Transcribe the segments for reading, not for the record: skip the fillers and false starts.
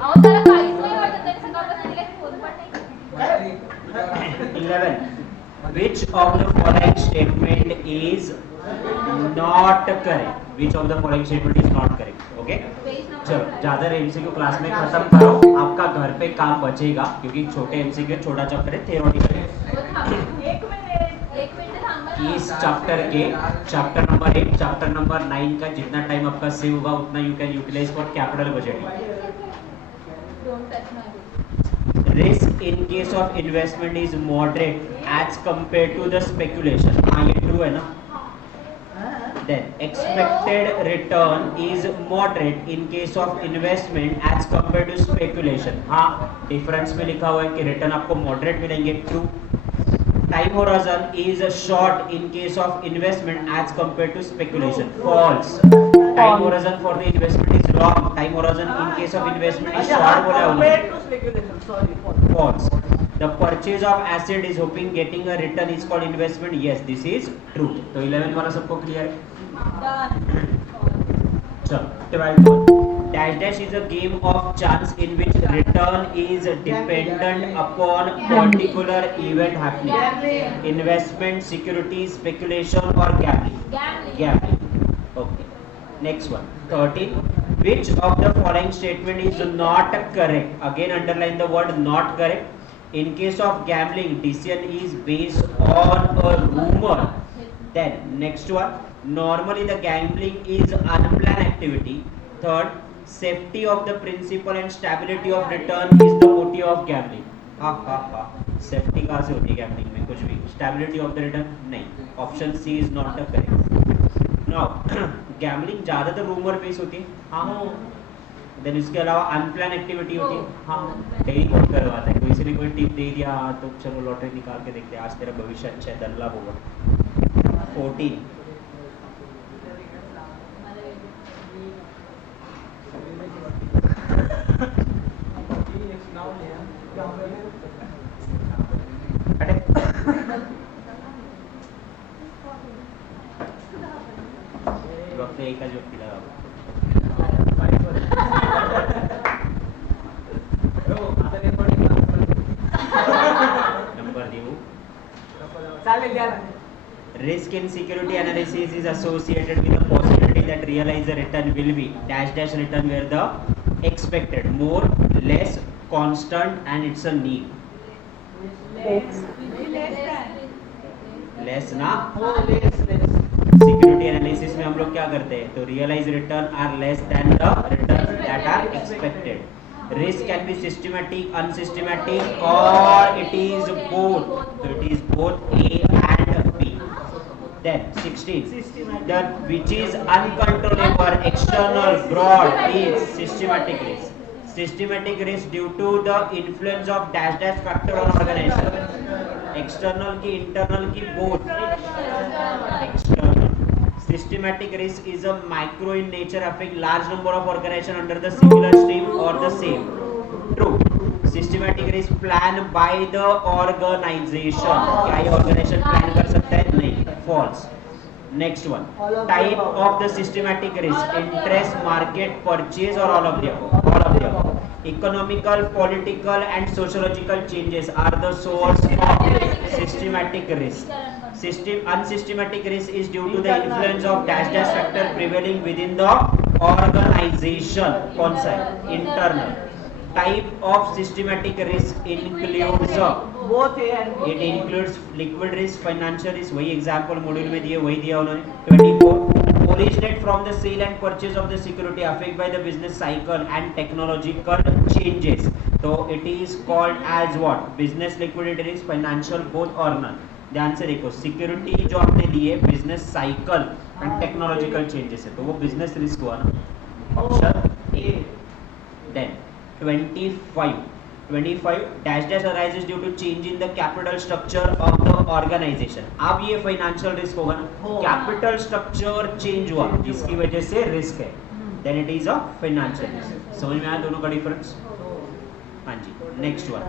अहो त्याला काहीच नाही वाटत, त्याने सकाळपासून तिला फोन पण नाही. 11. Which of the following statement is not correct? Which of the following statement is not correct? Okay? चलो ज्यादा एमसीक्यू क्लास में खत्म करो, आपका घर पे काम बचेगा क्योंकि छोटे एमसीक्यू छोटा चैप्टर है, थियोरेटिकल है। इस चैप्टर के चैप्टर नंबर 8 चैप्टर नंबर 9 का जितना टाइम आपका सेव होगा उतना you can utilize for capital budget. Risk in case of investment is moderate as compared to the speculation. हाँ ये true है ना? Then expected return is moderate in case of investment as compared to speculation. हाँ difference में लिखा हुआ है कि return आपको moderate मिलेंगे, true. Time horizon is short in case of investment as compared to speculation. False. Time horizon for the investment is long. Time horizon in case of investment is short. बोला compared to speculation. Sorry. False. The purchase of asset is hoping getting a return is called investment. Yes, this is true. तो 11 वाला सबको clear है? चलो 12 one. Dash dash is a game of chance in which return is dependent upon particular event happening. Investment, securities, speculation or gambling. Gambling. Okay. Next one. 13. Which of the following statement is not correct? Again underline the word not correct. In case of gambling, decision is based on a rumor. Then next one. Normally the gambling is unplanned activity. Third, safety of the principal and stability of return is the motive of gambling. Safety कहाँ से होती है gambling में? कुछ भी. Stability of the return नहीं. Option C is not the correct. Now gambling ज़्यादातर rumor based होती है. हाँ. Then इसके अलावा अनप्लान एक्टिविटी होती है. हाँ. डेली कौन करवाता है? किसी ने कोई टिप दे दिया तो चलो लॉटरी निकाल के देखते हैं. आज तेरा भविष्य अच्छा है, धन लाभ होगा. 14. वक्त एक का जो पिला नंबर देऊ चालेल द्या ना. Risk in security analysis is associated with the possibility that realized return will be dash dash return where the expected more, less, constant and it's a need. Less ना? Security analysis में हम लोग क्या करते हैं? तो realized return are less than the return that are expected. Risk can be systematic, unsystematic or it is both. So it is both A and B. Then 16. That which is uncontrollable, external, broad is systematic risk. Systematic risk due to the influence of dash dash factor on organization. External की internal की both. External. Systematic risk is a micro in nature affecting large number of organization under the similar stream or the same. True. Systematic risk plan by the organization. क्या ये organization plan कर सकता है? नहीं. False. Next one. Type of the systematic risk: interest, market, purchase, or all of the above. All of the above. Economical, political, and sociological changes are the source of systematic risk. Unsystematic risk is due to the influence of dash dash factor prevailing within the organization. कौन सा है? Internal. Type of systematic risk includes both A and B. it includes liquid risk, financial risk. वही example module में दिए, वही दिया उन्होंने. 24. Originate from the sale and purchase of the security affected by the business cycle and technological changes. So it is called as what? Business liquidity risk, financial, both or none. ध्यान से देखो, security जो आपने दी है business cycle and technological changes है, तो वो बिजनेस रिस्क हुआ ना. Option A. Then 25 dash dash arises due to change in the capital structure of the organization. अब ये फाइनेंशियल रिस्क होगा ना. कैपिटल स्ट्रक्चर चेंज हुआ जिसकी वजह से रिस्क है, then it is a financial risk. समझ में आया दोनों का डिफरेंस? हाँ जी. Next one.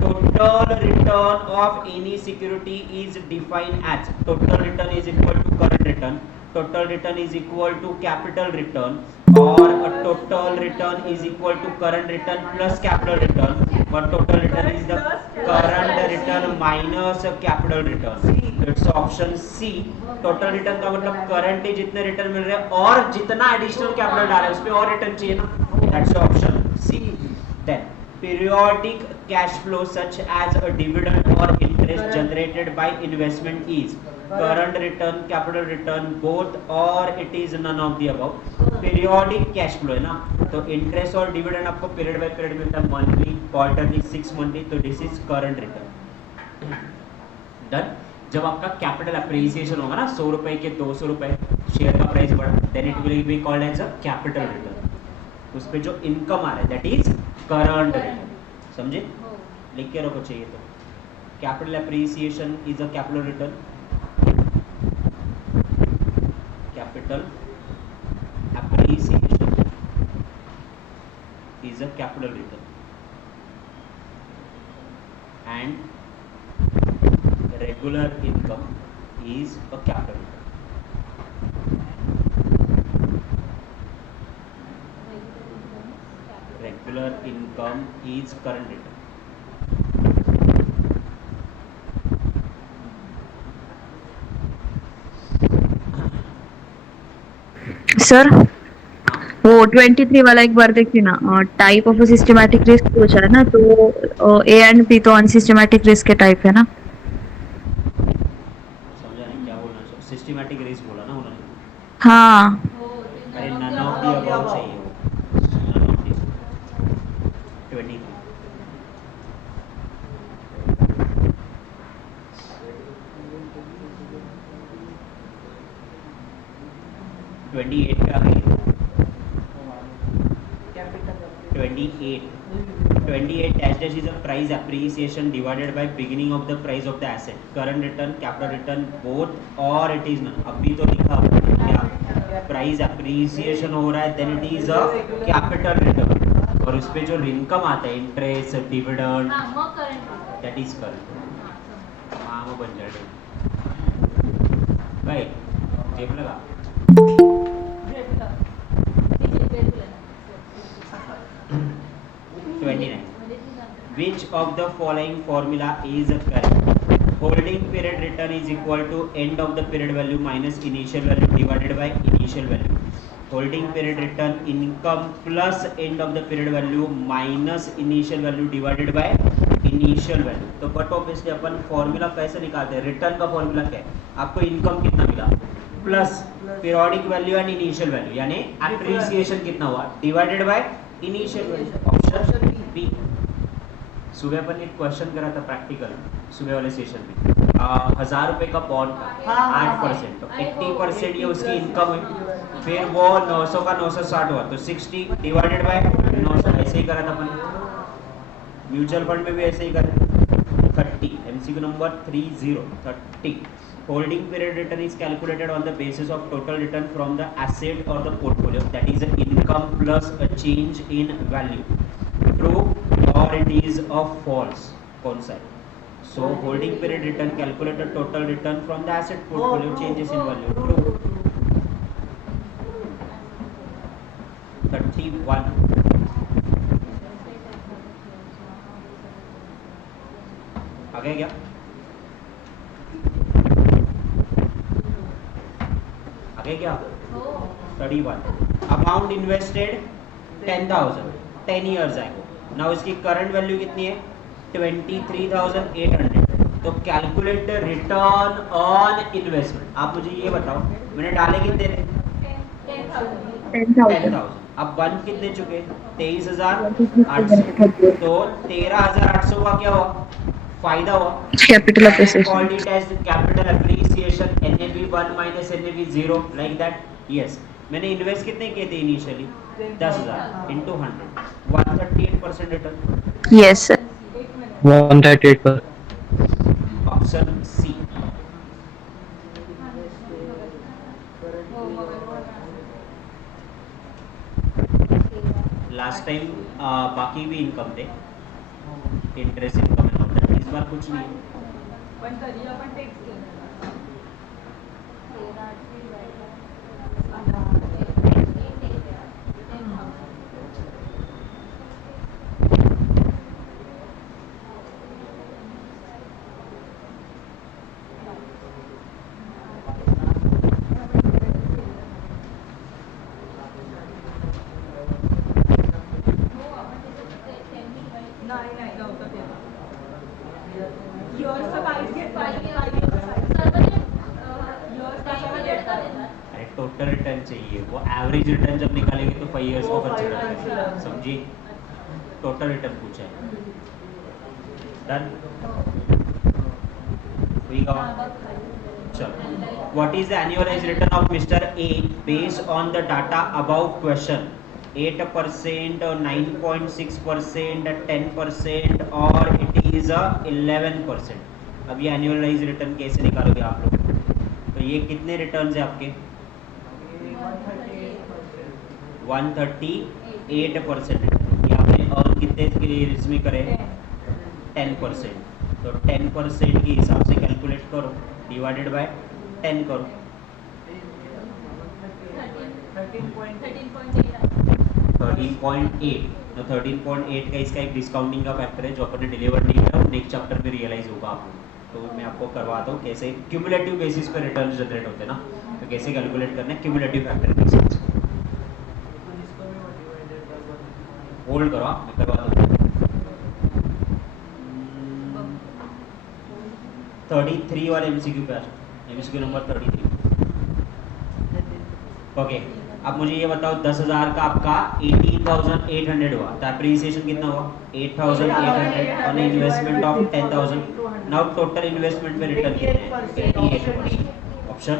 Total return of any security is defined as, total return is equal to current return. return. Total return is equal to capital return, or a total return is equal to current return plus capital return, but total return is the current return minus capital return. So it's option C. Total return का मतलब current जितने return मिल रहे हैं और जितना additional capital डाले उस पे और रिटर्न चाहिए ना, that's option C. Then periodic cash flow such as a dividend or interest generated by investment is current return, capital return, both, or it is none of the above. Periodic cash flow है ना, तो interest और dividend आपको period by period मिलता है, monthly, quarterly, 6 monthly, तो this is current return. Done. जब आपका कैपिटल अप्रिसिएशन होगा ना, 100 रुपए के 200 रुपए शेयर का प्राइस बढ़ा, then it will be called as a capital return. उस पे जो इनकम आ रहा है दैट इज करंट रिटर्न. समझे? लिख के रखो चाहिए तो. Capital appreciation is a capital return. Capital appreciation is a capital return and regular income is a capital return. Regular income is current return. Sir वो 23 वाला एक बार देखिए ना, टाइप ऑफ सिस्टमैटिक रिस्क पूछा है ना, तो ए एंड बी तो अनसिस्टमैटिक रिस्क के टाइप है ना. सिस्टमैटिक रिस्क बोला ना उन्होंने. हाँ अरे नन ऑफ द अबव चाहिए वो. None of the 23. पे आ गई. 28 dash dash is a price appreciation divided by beginning of the price of the asset. Current return, capital return, both, or it is none. अभी तो लिखा क्या price appreciation हो रहा है, then it is a capital return. और उस पे जो इनकम आता है, interest, dividend, that is current. हाँ वो बन जाएगा भाई. जेब लगा. 29. Which of the following formula is correct? Holding period return is equal to end of the period value minus initial value divided by initial value. Holding period return income plus end of the period value minus initial value divided by initial value. तो but obviously upon formula कैसे निकालते हैं? Return का formula क्या है? आपको income कितना मिला plus periodic value and initial value, यानी अप्रिसिएशन कितना हुआ divided by initial value. Option B. सुबह अपन एक क्वेश्चन करा था प्रैक्टिकल सुबह वाले सेशन में. 1000 रुपए का बॉन्ड था 8%, तो 80% ये उसकी इनकम है. फिर वो 900 का 960 हुआ, तो 60 डिवाइडेड बाय 900. ऐसे ही करा था अपन म्यूचुअल फंड में भी ऐसे ही करा. 30 MCQ number 30. Holding period return is calculated on the basis of total return from the asset or the portfolio, that is income plus a change in value. True or it is a false? कौन सा है? So holding period return calculated total return from the asset portfolio changes in value. True. 31. आगे क्या? आगे क्या? 31. Amount invested 10,000 10 years ago. Now इसकी current value कितनी है? 23,800. तो कैलकुलेट रिटर्न ऑन इन्वेस्टमेंट. आप मुझे ये बताओ, मैंने डाले कितने थे? 10,000. अब बन कितने चुके? 23,800. तो 13,800 का क्या हुआ? फायदा हुआ. Capital appreciation. Called it as capital appreciation. NAV 1 minus NAV 0, like that. Yes. मैंने इन्वेस्ट कितने किए थे initially? 10,000 into 100. 138% return. Yes sir. 138%. Option C. Last time बाकी भी इनकम थे, interest income and all that. इस बार कुछ नहीं है. टोटल रिटर्न चाहिए, वो एवरेज रिटर्न जब निकालेंगे तो 5 इयर्स को कंसिडर करेंगे, समझी? टोटल रिटर्न पूछा है। डन? चलो, what is the annualized return of Mr. A based on the data above question? 8%, 9.6%, 10% और it is 11%. अब ये annualized return कैसे निकालोगे आप लोग? तो ये कितने रिटर्न्स है आपके? 138%। ये आपने और कितने के लिए इसमें करे? 10%। तो 10% के हिसाब से कैलकुलेट करो, डिवाइडेड बाय 10 करो। 13.8। तो 13.8 का इसका एक डिस्काउंटिंग का फैक्टर है जो अपन ने डिलीवर नहीं किया, वो नेक्स्ट चैप्टर में रियलाइज होगा आप लोग। तो मैं आपको करवाता हूँ कैसे क्यूमुलेटिव बेसिस पे रिटर्न जनरेट होते हैं ना, तो कैसे कैलकुलेट करना है क्यूमुलेटिव फैक्टर के हिसाब से। होल्ड करो, मैं करवाता हूँ। 33 वाले एमसीक्यू पे आ जाओ, एमसीक्यू नंबर 33। ओके, अब मुझे ये बताओ 10,000 का आपका 18,800 हुआ, तो एप्रिसिएशन कितना हुआ? 8,800 on investment of 10,000। Now total investment पे रिटर्न कितना है? 88%। Option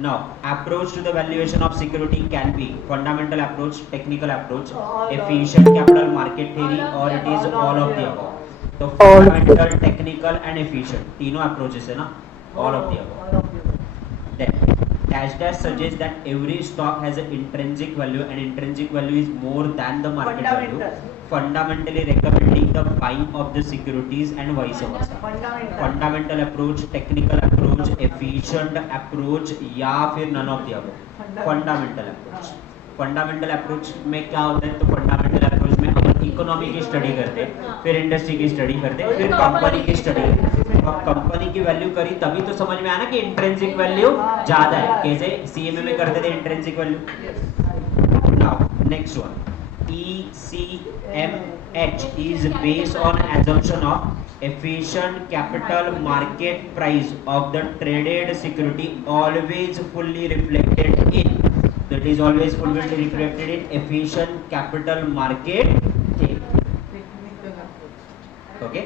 now approach to the valuation of security can be fundamental approach, technical approach, efficient capital market theory or it is all of the above. तो fundamental, technical and efficient तीनों approaches है ना, all of the above. Then dash dash suggests that every stock has an intrinsic value and intrinsic value is more than the market value, fundamentally recommending the buying of the securities and vice versa. Fundamental approach, technical approach, efficient approach या फिर none of the above. Fundamental approach. Fundamental approach में क्या होता है? तो fundamental approach में अपन economy की study करते हैं, फिर इंडस्ट्री की स्टडी करते हैं, फिर कंपनी की स्टडी करते हैं। अब कंपनी की वैल्यू करी तभी तो समझ में आया ना कि इंट्रिंसिक वैल्यू ज्यादा है। कैसे सीएमए में करते थे intrinsic value. Now next one, ECMH is based on assumption of efficient capital market price of the traded security always fully reflected in, that is always fully reflected in efficient capital market theory. Okay,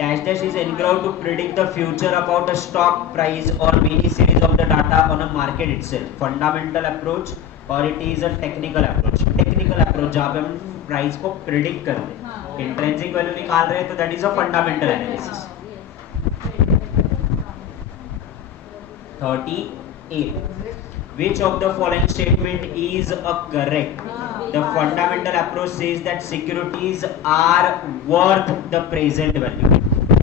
dash dash is engrossed to predict the future about a stock price or many series of the data on a market itself. Fundamental approach और it is a technical approach. Technical approach जहाँ पे हम price को predict करते हैं, intrinsic value निकाल रहे हैं, तो that is a fundamental analysis. 38. Which of the following statement is a correct? The fundamental approach says that securities are worth the present value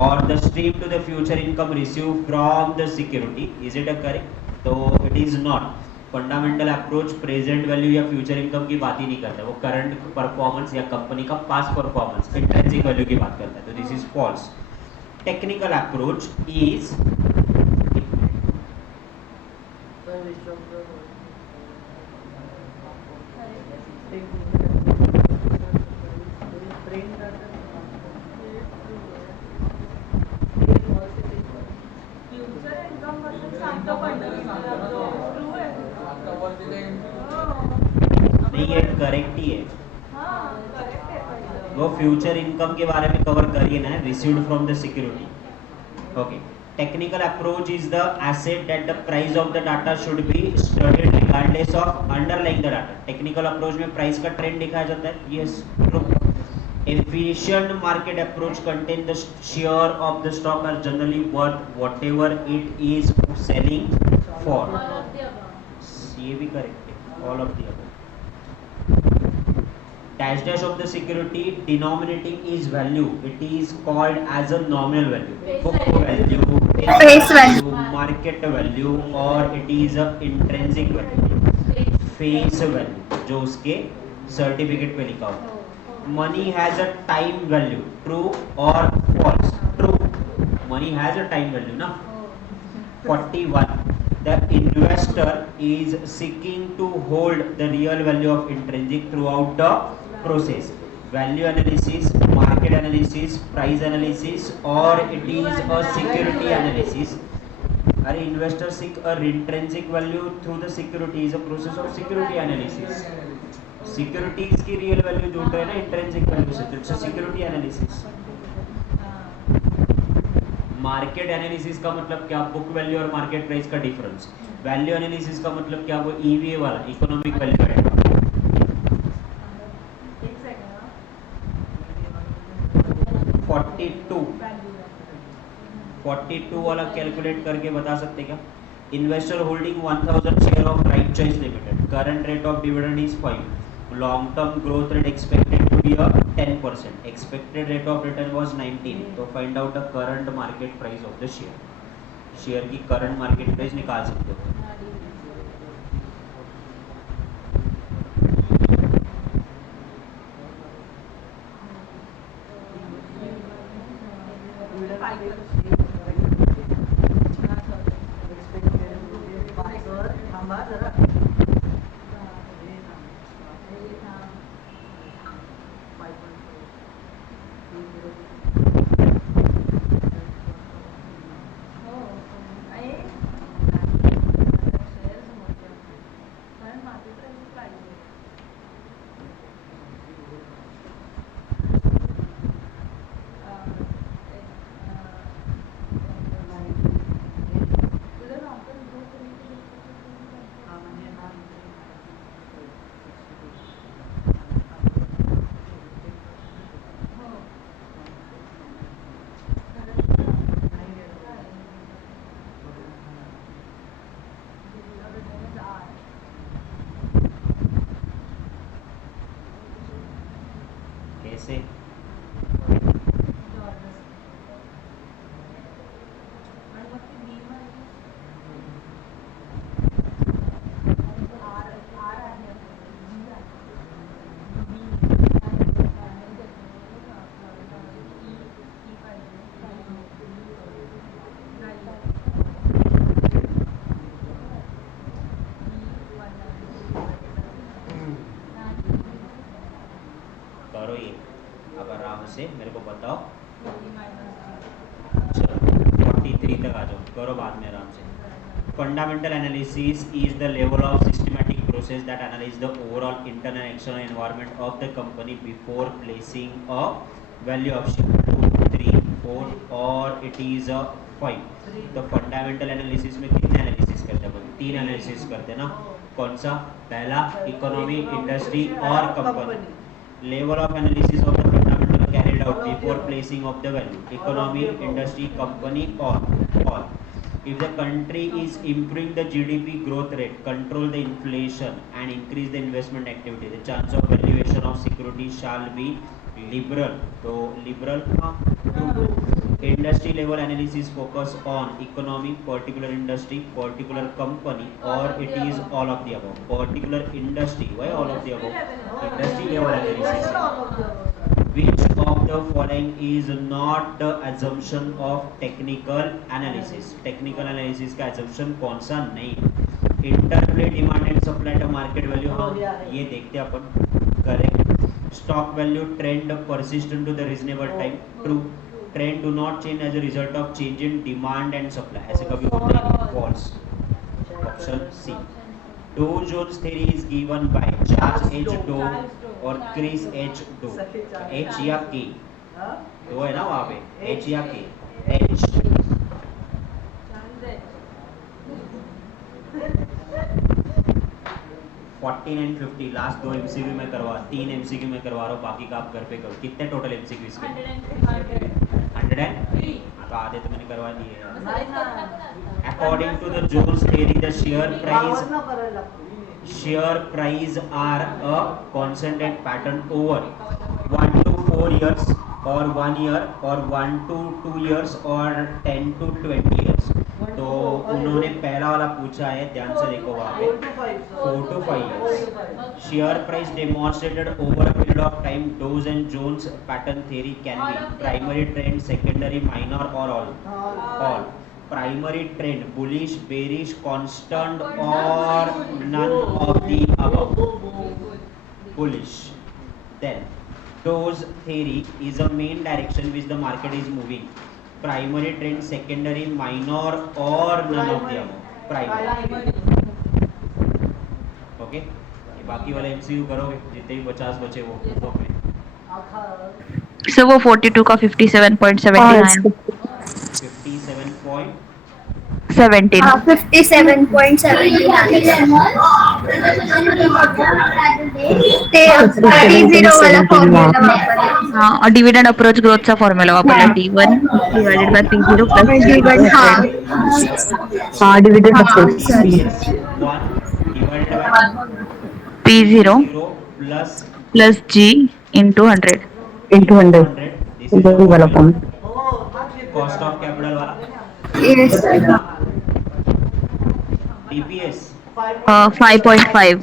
or the stream to the future income received from the security. Is it a correct? तो it is not. Fundamental approach present value या future income की बात ही नहीं करता, वो current performance या company का पास्ट परफॉर्मेंस इंट्रिंसिक वैल्यू की बात करता है, तो this is false. Technical approach is नहीं, ये करेक्ट ही है, वो फ्यूचर इनकम के बारे में कवर करिए ना, received from the security. Okay, technical approach is the asset that the price of the data should be studied regardless of underlying the data. Technical approach में प्राइस का trend दिखाया जाता है, yes true. Efficient market approach contain the share of the stock are generally worth whatever it is selling for. ये भी correct है, all of the above. Dash dash of the security denominating is value. It is called as a nominal value, book value, face value, market value, or it is a intrinsic value, face value, जो उसके certificate पे लिखा होता है। Money has a time value, true or false? True. Money has a time value, na? 41. The investor is seeking to hold the real value of intrinsic throughout the process. Value analysis, market analysis, price analysis, or it is a security analysis. अरे investor seek a intrinsic value through the security is a process of security analysis. Securities की real value ढूंढ रहे हैं ना intrinsic value से, it's a security analysis. Market analysis का मतलब क्या? बुक वैल्यू और मार्केट प्राइस का डिफरेंस. वैल्यू एनालिसिस का मतलब क्या? वो ईवीए वाला इकोनॉमिक वैल्यू है. 42 वाला कैलकुलेट करके बता सकते क्या? Investor holding 1000 share of right choice limited. Current rate of dividend is 5. Long term growth rate expected to be 10%. Expected rate of return was 19. तो find out the current market price of the share. Share की current market price निकाल सकते हो. कैसे? करो ये अब आराम से, मेरे को बताओ. चलो 43 तक आ जाओ, करो बाद में आराम से. Fundamental analysis is the level of systematic process that analyze the overall internal and external environment of the company before placing a value of share. 2, 3, 4 और it is a 5. तो फंडामेंटल एनालिसिस में कितने एनालिसिस करते हैं? 3 analysis करते हैं ना. कौन सा? पहला इकोनॉमी, इंडस्ट्री और company. Level of analysis of the fundamental carried out before placing of the value. Economy, industry, company, all. If the country is improving the GDP growth rate, control the inflation and increase the investment activity, the chance of valuation of security shall be liberal. So liberal. Industry level analysis focus on economy, particular industry, particular company, or it is all of the above. Particular industry, why all of the above? Industry level analysis. Which of the following is not the assumption of technical analysis? Technical analysis का assumption कौन सा नहीं? Interplay demand and supply to market value. हाँ ये देखते अपन. Correct. Stock value trend persist into the reasonable time. True. Trend do not change as a result of change in demand and supply. ऐसे कभी होता नहीं. False. Option C. Dow Jones theory is given by Charles H. Dow और Chris H. Dow. H या K? दो है ना वहाँ पे. H या K? H. 14 and 50 last 2 MCQ में करवा, 3 MCQ में करवा रहा हूँ, बाकी का आप घर पे करो. कितने टोटल MCQ इसके? 103. तो आधे तो मैंने करवा दिए यार. According to the Jones theory, the share price are a constant pattern over 1 to 4 years or 1 year or 1 to 2 years or 10 to 20 years. तो उन्होंने पहला वाला पूछा है, ध्यान से देखो वहाँ पे 4 to 5 years. Share price demonstrated over a period of time. Dow and Jones pattern theory can be primary trend, secondary, minor or all. Primary trend bullish, bearish, constant or none of the above. Bullish. Then Dow's theory is a main direction which the market is moving. Primary trend, secondary, minor और none of the above primary. Okay, ये बाकी वाले MCU करोगे जितने भी 50 बचे वो में। सर वो 42 का 57.79 57.17 हाँ 57.79 वाला फॉर्मूला वापरला. हाँ, और डिविडेंड अप्रोच ग्रोथचा फॉर्म्युला वापरला T1 divided by P0 plus हाँ हाँ डिविडेंड हाँ approach sir. 1 divided by P0 0 plus plus G into 100. into 100 this is वही वाला फॉर्म कॉस्ट ऑफ कैपिटल वाला। Yes, sir. डीपीएस 5.5.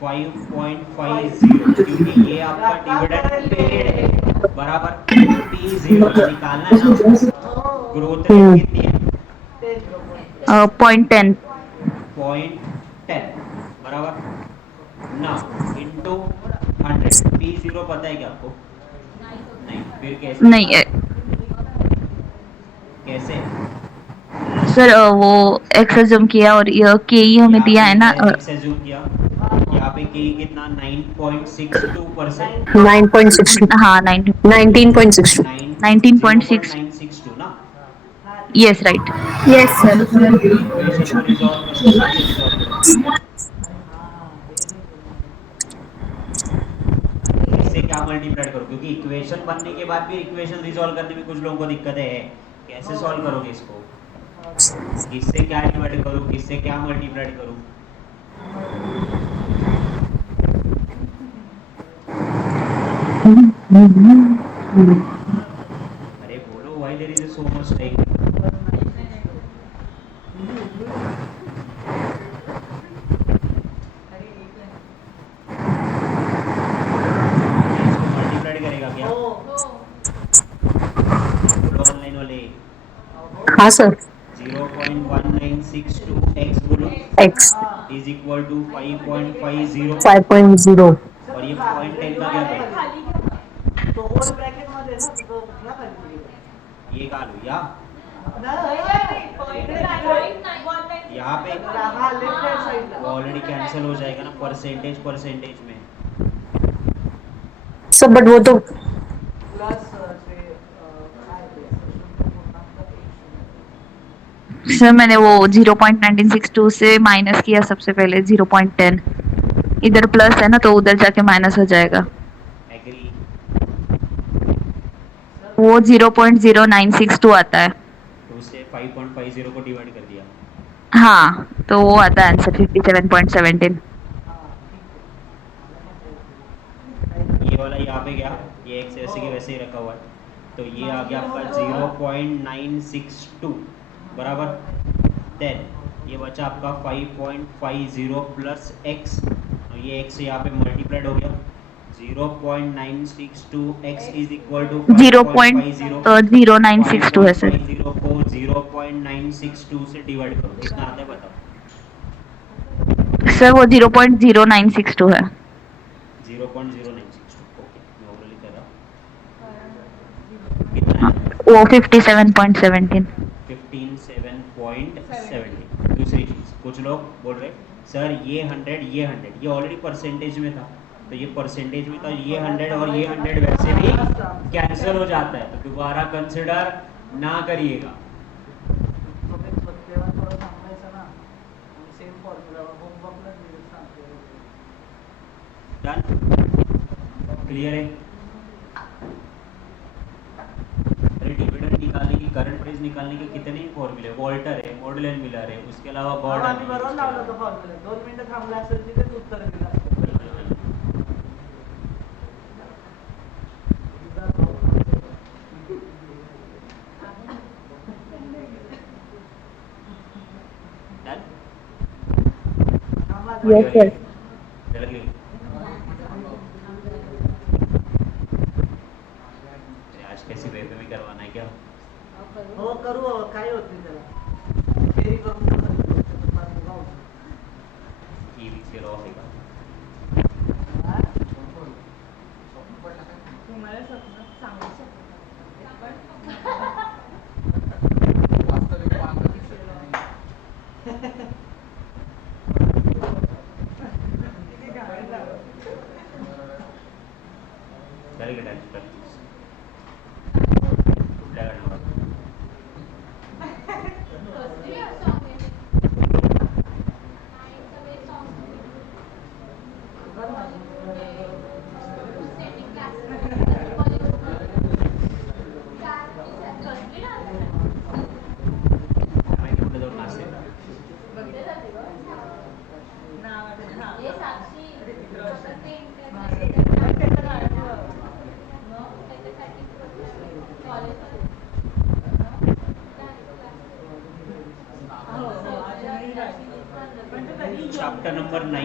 5.50 क्योंकि ये आपका डिविडेंड पेड है बराबर P0 निकालना है ना। ग्रोथ रेट कितनी है? 0.10. 0.10 बराबर ना इनटू 100। P0 पता है क्या आपको? नहीं, फिर कैसे? नहीं कैसे? सर वो एक्स अज्यूम किया और ये के हमें दिया है ना. एक्स एज्यूम किया, यहाँ पे के कितना 9.62%, 9.62 हाँ 19.62 19.962 ना। Yes right. Yes, sir. Equation को रिजॉल्व करो, कैसे रिजॉल्व करो? इससे क्या मल्टीप्लाई करो, क्योंकि इक्वेशन बनने के बाद भी इक्वेशन रिजॉल्व करने में कुछ लोगों को दिक्कतें है। कैसे सॉल्व करोगे इसको? किससे क्या डिवाइड करूं, किससे क्या मल्टीप्लाई करूं? अरे बोलो, why there is so much time? Multiply करेगा क्या? बोलो ऑनलाइन वाले। हाँ सर 0.1962 x बोलो x इज इक्वल टू 5.50 5.0 और ये 0.10 का क्या करेगा? तो होल ब्रैकेट मध्ये ना तो क्या करेंगे? ये का लो या यहाँ पे हाँ left hand side already cancel हो जाएगा ना परसेंटेज में। सर बट वो तो प्लस से सर मैंने वो 0.1962 से माइनस किया सबसे पहले 0.10. इधर प्लस है ना तो उधर जाके माइनस हो जाएगा. एग्री? वो 0.0962 आता है. तो उससे 5.50 को डिवाइड कर दिया। हाँ तो वो आता है आंसर 57.17. ये वाला यहाँ पे गया, ये एक्स ऐसे के वैसे ही रखा हुआ है, तो ये आ गया आपका 0.962 बराबर। देन ये बचा आपका 5.50 प्लस एक्स, और ये एक्स यहाँ पे मल्टीप्लाइड हो गया। 0.962 x इज इक्वल टू 0.0962 है सर. 0 को 0.962 से डिवाइड करो, कितना आता है बताओ? सर वो 0.0962 है. 0.0962 ओके, मैं ओवरली कर रहा हूँ। कितना है? वो 57.17. 57.70। दूसरी चीज़, कुछ लोग बोल रहे सर ये 100 ये ऑलरेडी परसेंटेज में था, तो ये परसेंटेज में था, ये 100 और ये 100 वैसे भी कैंसिल हो जाता है, तो दोबारा कंसिडर ना करिएगा। थोडं सांगायचं ना सेम फॉर्म्युला होमवर्कला दिलं सांगते. डन? क्लियर है? अरे डिविडेंड निकालने की, करंट प्राइस निकालने के कितने ही फॉर्मूले, वॉल्टर है, मॉडुलन मिलर है, उसके अलावा गॉड आम्ही बरोबर लावलं होतं फॉर्म्युला. 2 मिनिटं थांबला असेल तिथेच उत्तर दिलं असतं. डन? यस सर लग गई? आज कैसी वे पे भी करवाना है क्या? हो करू हो, काय होत नाही त्याला. फेरी करून टाकायचं. ईवीसी लॉस है का? तुम्हाला स्वप्न सांगू शकतो. डायरेक्ट करतीस कुठल्या गाण्यावर माहिती कुठे जाऊन नाचते chapter number 9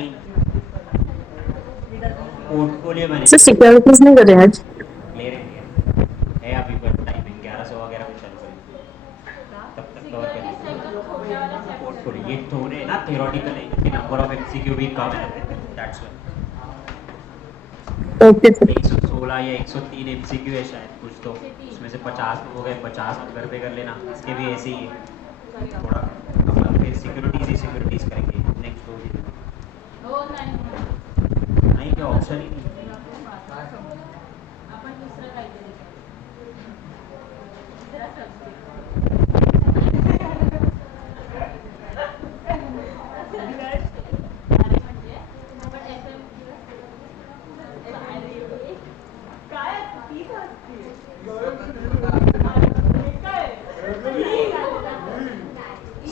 portfolio sir management securities नहीं करे आज ले रहे हैं है अभी पर टाइमिंग 11:11 को चालू करेंगे तब तक कवर करेंगे पोर्टफोलियो ये थोड़े ना थियोरेटिकल है कि नंबर ऑफ एमसीक्यू भी कम है दैट्स व्हाई ओके सर 116 या 103 एमसीक्यू है शायद कुछ तो उसमें से 50 हो गए 50 घर पे कर लेना इसके भी ऐसे ही है थोड़ा अपना फिर सिक्योरिटीज करेंगे नेक्स्ट 2 दिन नहीं क्या ऑप्शन ही नहीं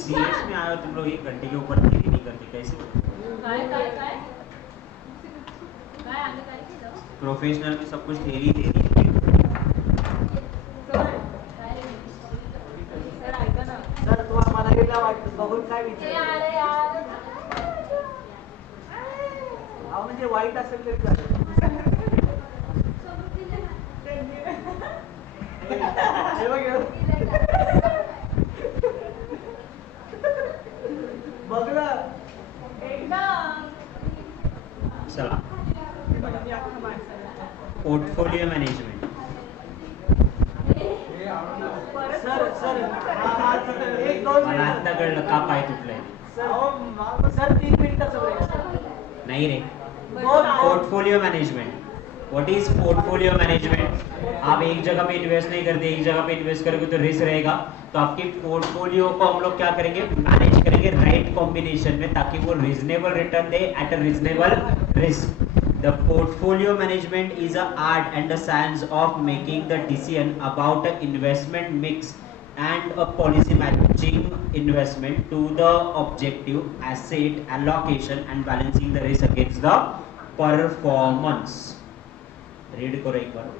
सीएस में आए हो तुम लोग 1 घंटे के ऊपर थ्योरी नहीं करते कैसे प्रोफेशनल में सब कुछ थ्योरी है सर तुम्हाला मला गेला वाटतं बघून काय विचार अहो म्हणजे वाईट असेल तरी चालेल हे बघ हे. बघ ना चला पोर्टफोलियो मैनेजमेंट सर सर एक दोन मला आता कळलं का पाय तुटलंय सर 3 मिनिटाचं ब्रेक नहीं रे portfolio management what is portfolio management आप एक जगह पे इन्वेस्ट नहीं करते एक जगह पे इन्वेस्ट करोगे तो रिस्क रहेगा तो आपके पोर्टफोलियो को हम लोग क्या करेंगे मैनेज करेंगे राइट कॉम्बिनेशन में ताकि वो reasonable return they at a reasonable risk the portfolio management is a art and the science of making the decision about a investment mix and a policy matching investment to the objective asset allocation and balancing the risk against the performance. Read करो एक बार.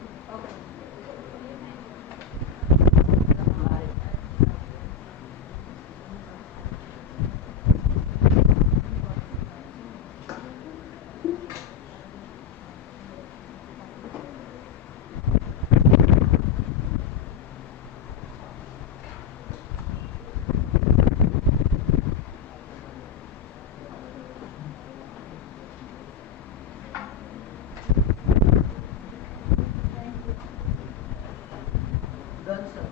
Done sir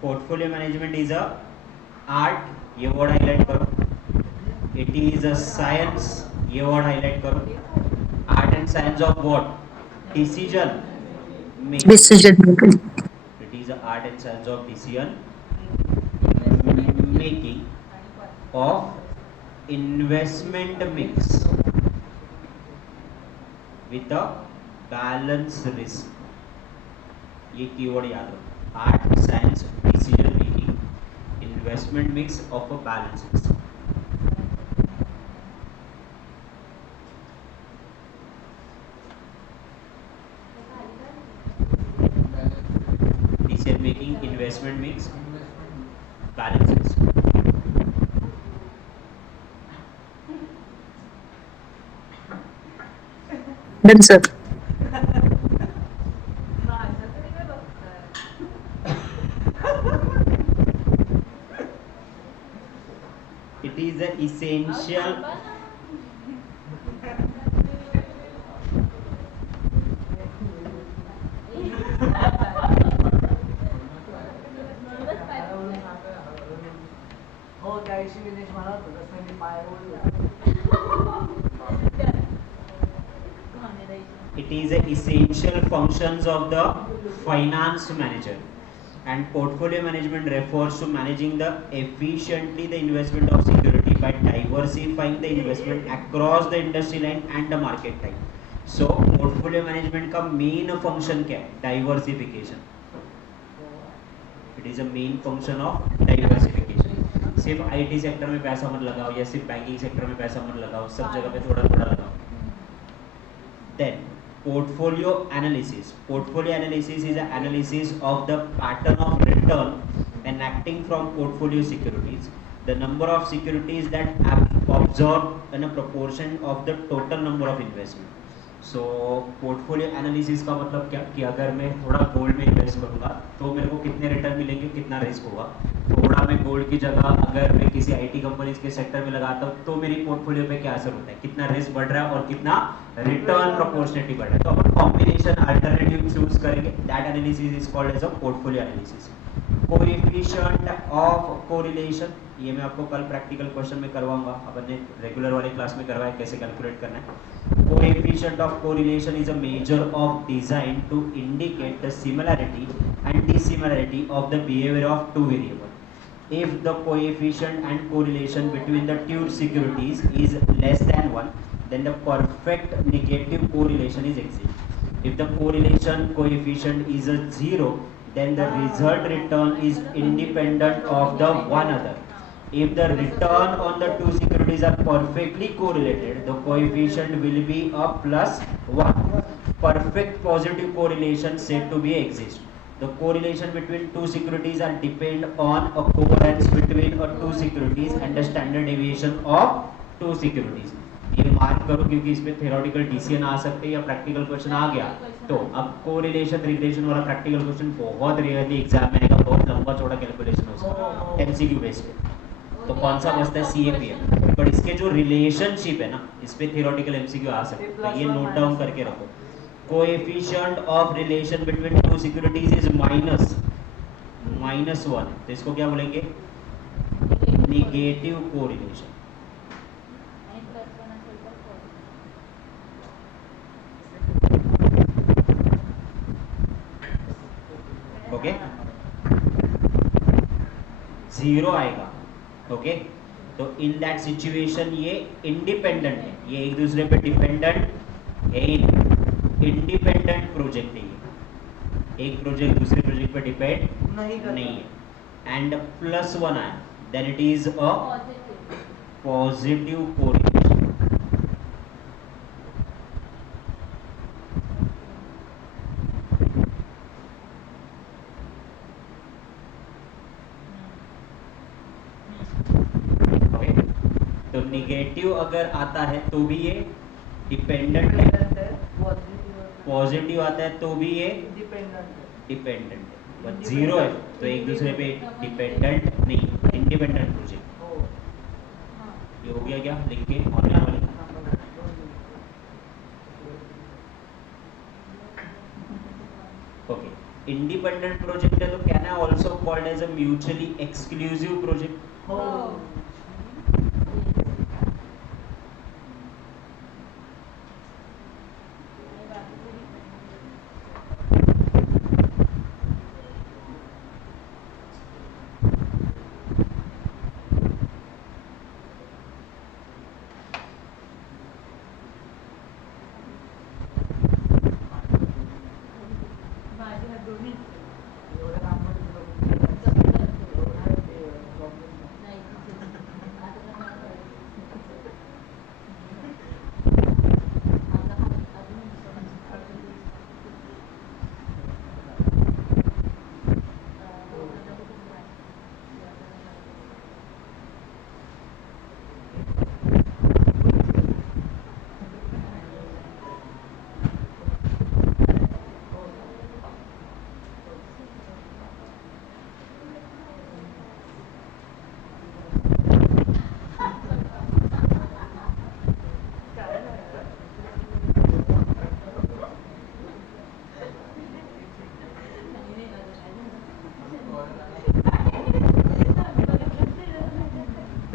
Portfolio management is a art. ये word highlight करो. It is a science. ये word highlight करो. Art and science of what? Decision making. Decision making It is a art and science of decision making of investment mix with a balanced risk. ये keyword याद रखो. Art, science, decision making, investment mix of a balanced risk. Decision making, investment mix, balanced risk. Done sir It is an essential. हो काय ऐशी विदेश मला होतं तसं मी पायावर It is a essential functions of the finance manager, and portfolio management refers to managing the efficiently the investment of security by diversifying the investment across the industry line and the market type. So portfolio management का main function क्या है? Diversification. It is a main function of diversification. सिर्फ IT sector में पैसा मत लगाओ या सिर्फ बैंकिंग सेक्टर में पैसा मत लगाओ, सब जगह पे थोड़ा थोड़ा लगाओ. Then portfolio analysis. Portfolio analysis is an analysis of the pattern of return enacting from portfolio securities. The number of securities that absorb in a proportion of the total number of investment. So portfolio analysis का मतलब क्या कि अगर मैं थोड़ा gold में invest करूँगा तो मेरे को कितने रिटर्न मिलेंगे, कितना रिस्क होगा. थोड़ा मैं गोल्ड की जगह अगर मैं किसी IT कंपनीज के सेक्टर में लगाता हूँ तो मेरी पोर्टफोलियो पे क्या असर होता है, कितना रिस्क बढ़ रहा है और कितना रिटर्न प्रोपोर्शनेटली बढ़ रहा है. तो अपन कॉम्बिनेशन अल्टरनेटिव चूज करेंगे. That analysis is called as a portfolio analysis. Coefficient of correlation, ये मैं आपको कल प्रैक्टिकल क्वेश्चन में करवाऊंगा. अपन ने रेगुलर वाली क्लास में करवाया कैसे कैलकुलेट करना है. Coefficient of correlation is a measure of design to indicate the similarity and dissimilarity of the behaviour of two variable. If the coefficient and correlation between the two securities is less than 1, then the perfect negative correlation is exists. If the correlation coefficient is a 0, then the result return is independent of the one another. If the return on the two securities are perfectly correlated, the coefficient will be a +1. Perfect positive correlation said to be exist. The correlation between two securities are depend on a covariance between two securities and the standard deviation of two securities. ये mark करो क्योंकि इसमें theoretical DCN आ सकते हैं या practical question आ गया तो अब कोरिलेशन रिग्रेशन वाला प्रैक्टिकल क्वेश्चन बहुत रेयरली एग्जाम में आएगा. बहुत लंबा चौड़ा कैलकुलेशन होगा, एमसीक्यू बेस्ड है. तो कौन सा बचता है, सीएपीएम. बट इसके जो रिलेशनशिप है ना, इस पे थ्योरेटिकल एमसीक्यू आ सकते हैं. तो ये नोट डाउन करके रखो. Coefficient of relation between two securities is -1. तो इसको क्या बोलेंगे, नेगेटिव कोरिलेशन. ओके, 0 आएगा. ओके, तो इन दैट सिचुएशन ये इंडिपेंडेंट है, ये एक दूसरे पे डिपेंडेंट है ही नहीं. इंडिपेंडेंट प्रोजेक्ट है ये, एक प्रोजेक्ट दूसरे प्रोजेक्ट पे डिपेंड नहीं है. एंड +1 आया, then it is a positive correlation. तो निगेटिव अगर आता है तो भी ये डिपेंडेंट है, पॉजिटिव आता है तो भी ये डिपेंडेंट है. बट 0 है तो एक दूसरे पे डिपेंडेंट नहीं, इंडिपेंडेंट प्रोजेक्ट. ये हो गया क्या, लिख के ऑनलाइन वाले. ओके, इंडिपेंडेंट प्रोजेक्ट है तो can I also called as a mutually exclusive project.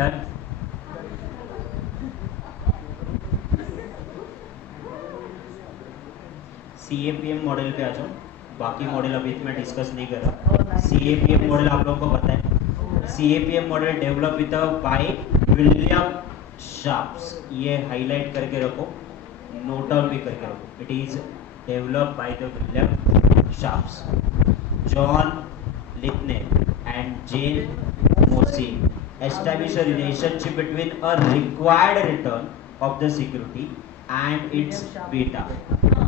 Done. CAPM model पे आ जाओ, बाकी मॉडल अभी मैं डिस्कस नहीं कर रहा। CAPM मॉडल आप लोगों को पता है। CAPM model develop with by William Sharpe's, ये हाईलाइट करके रखो, नोट डाउन भी करके रखो। It is developed by the William Sharpe's, John Lintner and Jan Mossin establish a relationship between a required return of the security and its beta.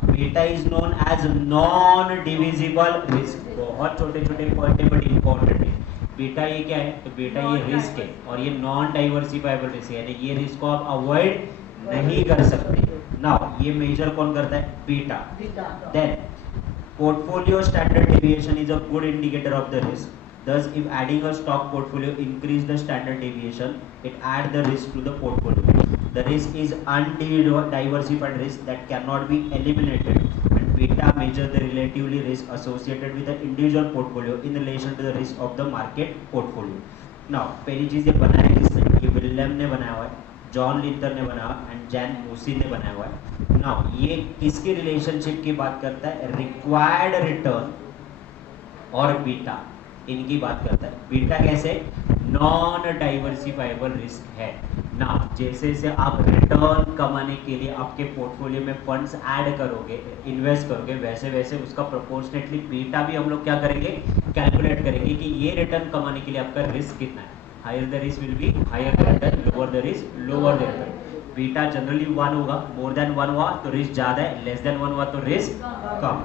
Beta is known as non-divisible risk। बहुत छोटे छोटे point है but important है। Beta ये क्या है? तो beta ये रिस्क है और ये नॉन डाइवर्सिफाइबल रिस्क है, यानी ये रिस्क को आप अवॉइड नहीं कर सकते। नाउ ये मेजर कौन करता है? Beta. Then portfolio standard deviation is a good indicator of the risk. Thus, if adding a stock portfolio increase the standard deviation, it add the risk to the portfolio. The risk is undiversified risk that cannot be eliminated, and beta measure the relatively risk associated with the individual portfolio in relation to the risk of the market portfolio. Now, पहली चीज ये बनाया किसने? ये William ने बनाया हुआ है, जॉन लिंथर ने बनाया एंड जैन मोसी ने बनाया हुआ है। नाउ ये किसकी रिलेशनशिप की बात करता है? रिक्वायर्ड रिटर्न और बीटा, इनकी बात करता है। बीटा कैसे? नॉन डाइवर्सिफाइबल रिस्क है ना। जैसे जैसे आप रिटर्न कमाने के लिए आपके पोर्टफोलियो में फंड्स ऐड करोगे, इन्वेस्ट करोगे, वैसे वैसे उसका प्रोपोर्शनेटली बीटा भी हम लोग क्या करेंगे? कैलकुलेट करेंगे कि ये रिटर्न कमाने के लिए आपका रिस्क कितना है। Higher the risk will be higher the return, lower the risk lower the return. Beta generally 1 होगा, मोर देन 1 हुआ तो रिस्क ज्यादा है, लेस देन 1 हुआ तो risk come.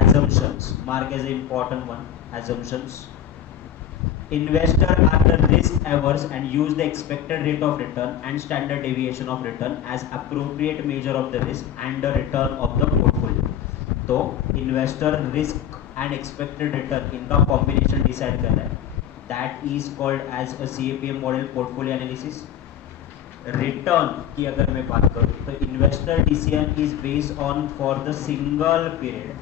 Assumptions, mark as an important one. Assumptions. Investor are the risk averse and use the expected rate of return and standard deviation of return as appropriate measure of the risk and the return of the portfolio. तो investor risk and expected return इनका combination decide करना है. That is called as a CAPM model portfolio analysis. Return की अगर मैं बात करूँ तो investor decision is based on for the single period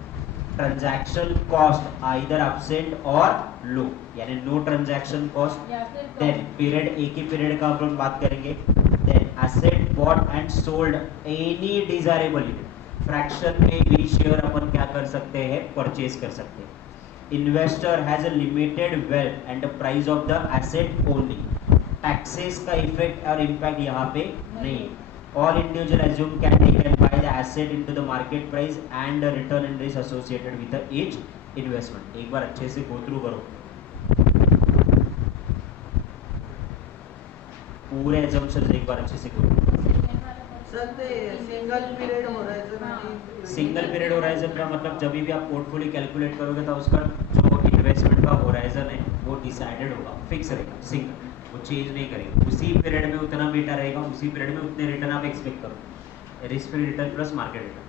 transaction cost either absent और लो, यानी no transaction cost. Then period, एक ही पीरियड का अपन बात करेंगे। Then asset bought and sold any desirable unit, fraction में भी शेयर अपन क्या कर सकते हैं? परचेज कर सकते हैं। Investor has a limited wealth and the price of the asset only. Taxes का इफेक्ट और इम्पैक्ट यहाँ पे नहीं। All individual assume can take and buy the asset into the market price and the return and risk associated with the each investment. एक बार अच्छे से go through करो पूरे एजम्पशंस, एक बार अच्छे से गो थ्रू। सर ते सिंगल पीरियड होरायझन आणि सिंगल पीरियड होराइजन का मतलब जब भी आप पोर्टफोलियो कैलकुलेट करोगे तो उसका जो इन्वेस्टमेंट का होराइजन है वो डिसाइडेड होगा, फिक्स रहेगा, सिंगल, वो चेंज नहीं करेगा। उसी पीरियड में उतना बीटा रहेगा, उसी पीरियड में उतने रिटर्न आप एक्सपेक्ट करो। Risk free return plus market return.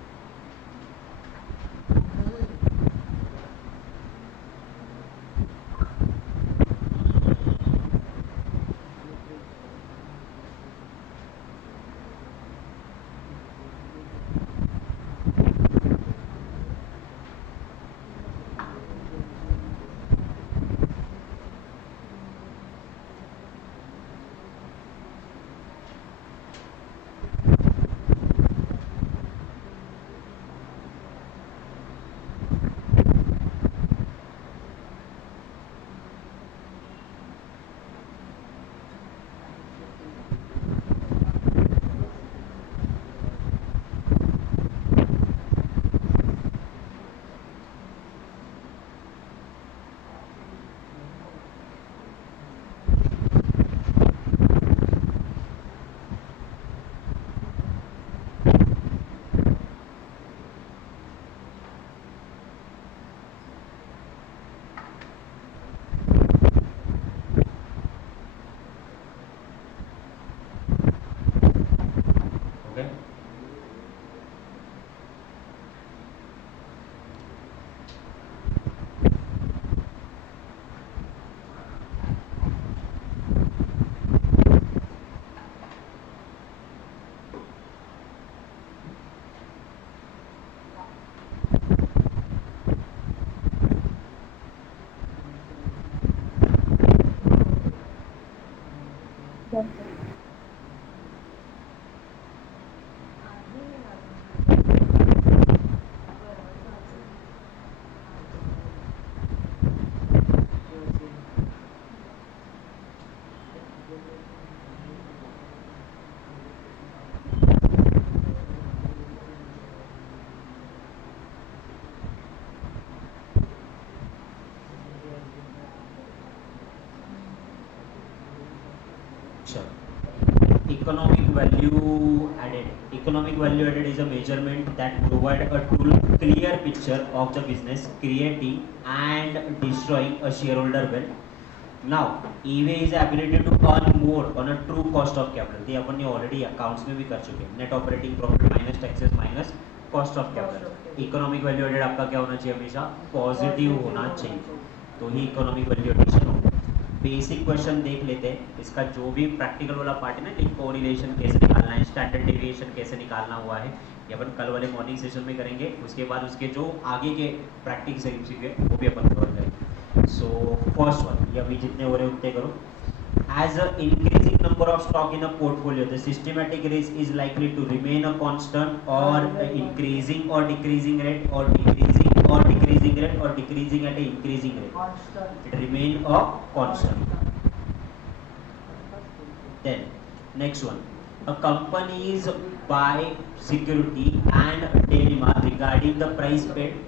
Economic value added. Economic value added is a measurement that provide a tool clear picture of the business, creating and destroying a shareholder wealth. Now, EVA is the ability to earn more on a true cost of capital. ये अपन ने already accounts में भी कर चुके हैं. Net operating profit minus taxes minus cost of capital. Economic value added आपका क्या होना चाहिए हमेशा? Positive होना चाहिए. तो ही economic value addition होगा. बेसिक क्वेश्चन देख लेते हैं. इसका जो भी प्रैक्टिकल वाला पार्ट है ना कि कोरिलेशन कैसे निकालना है, स्टैंडर्ड डेविएशन कैसे निकालना हुआ है, ये अपन कल वाले मॉर्निंग सेशन में करेंगे. उसके बाद उसके जो आगे के प्रैक्टिस है वो भी अपन कवर करेंगे. सो फर्स्ट वन, ये अभी जितने हो रहे उतने करो. As a increasing number of stock in a portfolio, the systematic risk is likely to remain a constant or increasing or decreasing rate or decreasing or decreasing rate or decreasing at a increasing rate. Constant. It remain a constant. Then next one, a company's buy security and dilemma regarding the price paid.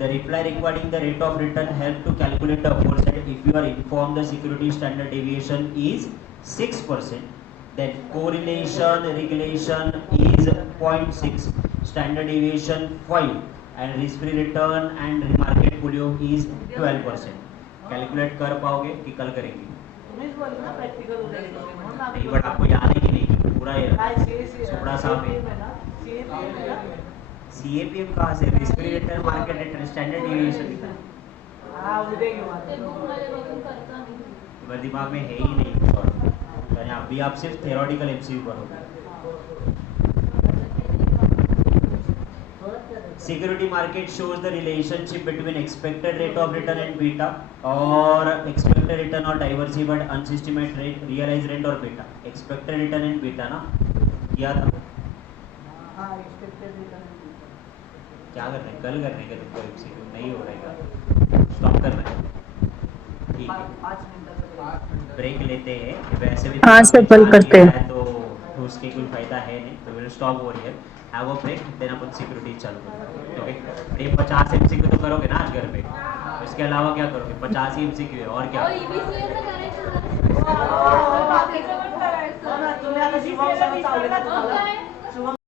The reply regarding the rate of return help to calculate the aforesaid. If you are informed the security standard deviation is 6%, then correlation regulation is 0.6, standard deviation 5, and risk-free return and market folio is 12%. Calculate कर पाओगे कि कल करेंगे? तुम्हीच बोलले ना practical उद्या घेतोय म्हणून आम्ही नहीं, बट आपको याद है कि नहीं? पूरा काय CAC थोड़ा सा भी. आहे ना CAPM आहे ना CAPM कहाँ से? Risk-free return, market return, standard deviation. हा उद्या घेऊ ते आता. बुकमध्ये बघून करता नाही. मेरे दिमाग में है ही नहीं सॉरी. यानी अभी आप सिर्फ थ्योरेटिकल एमसीक्यू करोगे. Security market shows the relationship between expected rate of return and beta, or expected return or diversified unsystematic rate, realized rate or beta. Expected return and beta ना किया था. हा एक्सपेक्टेड रिटर्न. क्या कर रहे हैं? कल करने का तुमको एमसीक्यू नहीं हो रहेगा. स्टॉप करना है. ठीक है. 5 मिनिटाचा ब्रेक लेते हैं. वैसे भी हाँ, सर, कल करते हैं. तो उसके कोई फायदा है नहीं. तो will stop over here. Have a break, then अपन सिक्योरिटी चालू करेंगे. ओके. ये 50 एमसीक्यू तो करोगे ना आज घर पे. इसके अलावा क्या करोगे? 50 ही एमसीक्यू है और क्या? और EBCA चं करायचं जरा. तुम्ही आता शिवम सर चालले ना मग काय? शिवम